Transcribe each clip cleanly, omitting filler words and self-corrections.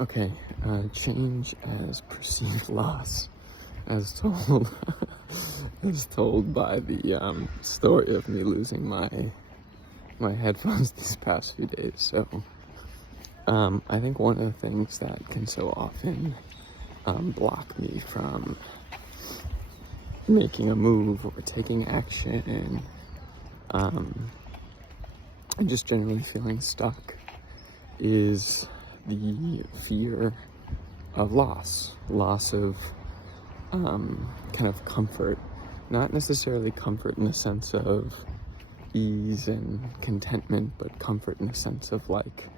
Okay, change as perceived loss, as told, as told by the story of me losing my headphones these past few days. So, I think one of the things that can so often block me from making a move or taking action, and just generally feeling stuck, is the fear of loss of kind of comfort, not necessarily comfort in the sense of ease and contentment, but comfort in the sense of like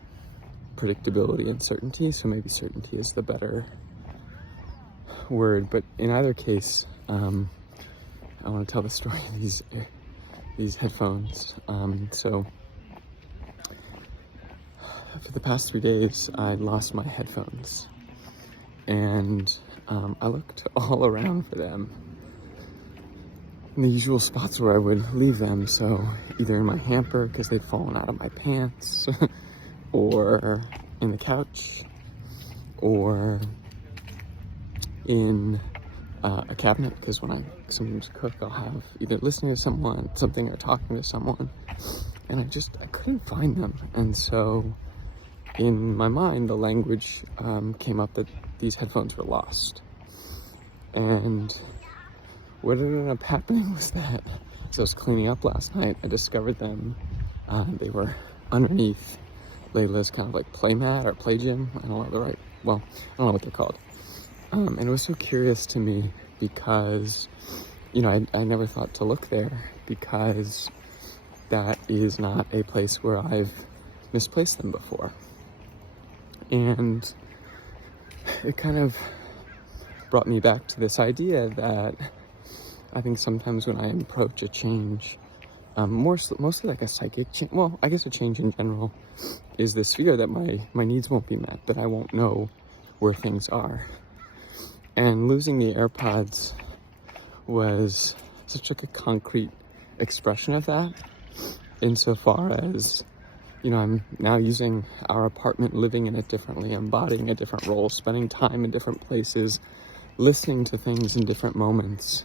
predictability and certainty. So maybe certainty is the better word, but in either case, I want to tell the story of these headphones. So for the past 3 days, I lost my headphones, and I looked all around for them in the usual spots where I would leave them. So either in my hamper because they'd fallen out of my pants, or in the couch, or in a cabinet, because when I sometimes cook, I'll have either listening to something or talking to someone, and I couldn't find them. And so in my mind, the language came up that these headphones were lost. And what ended up happening was that as I was cleaning up last night, I discovered them. They were underneath Layla's kind of like play mat or play gym. I don't know what they're called. And it was so curious to me because, I never thought to look there, because that is not a place where I've misplaced them before. And it kind of brought me back to this idea that I think sometimes when I approach a change, mostly like a psychic change, well, I guess a change in general, is this fear that my needs won't be met, that I won't know where things are. And losing the AirPods was such like a concrete expression of that, insofar as, I'm now using our apartment, living in it differently, embodying a different role, spending time in different places, listening to things in different moments.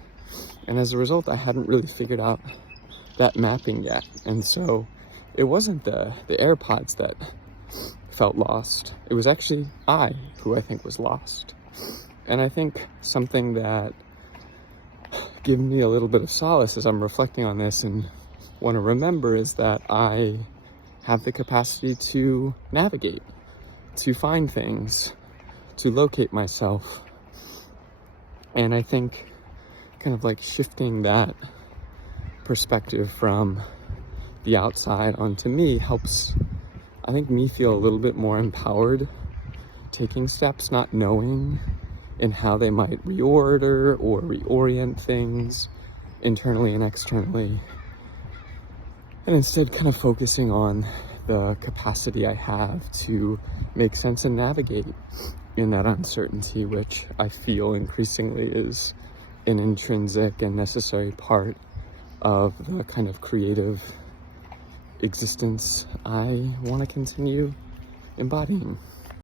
And as a result, I hadn't really figured out that mapping yet. And so it wasn't the AirPods that felt lost. It was actually I who I think was lost. And I think something that given me a little bit of solace as I'm reflecting on this and want to remember is that I have the capacity to navigate, to find things, to locate myself. And I think kind of like shifting that perspective from the outside onto me helps, I think, me feel a little bit more empowered, taking steps, not knowing in how they might reorder or reorient things internally and externally, and instead kind of focusing on the capacity I have to make sense and navigate in that uncertainty, which I feel increasingly is an intrinsic and necessary part of the kind of creative existence I want to continue embodying.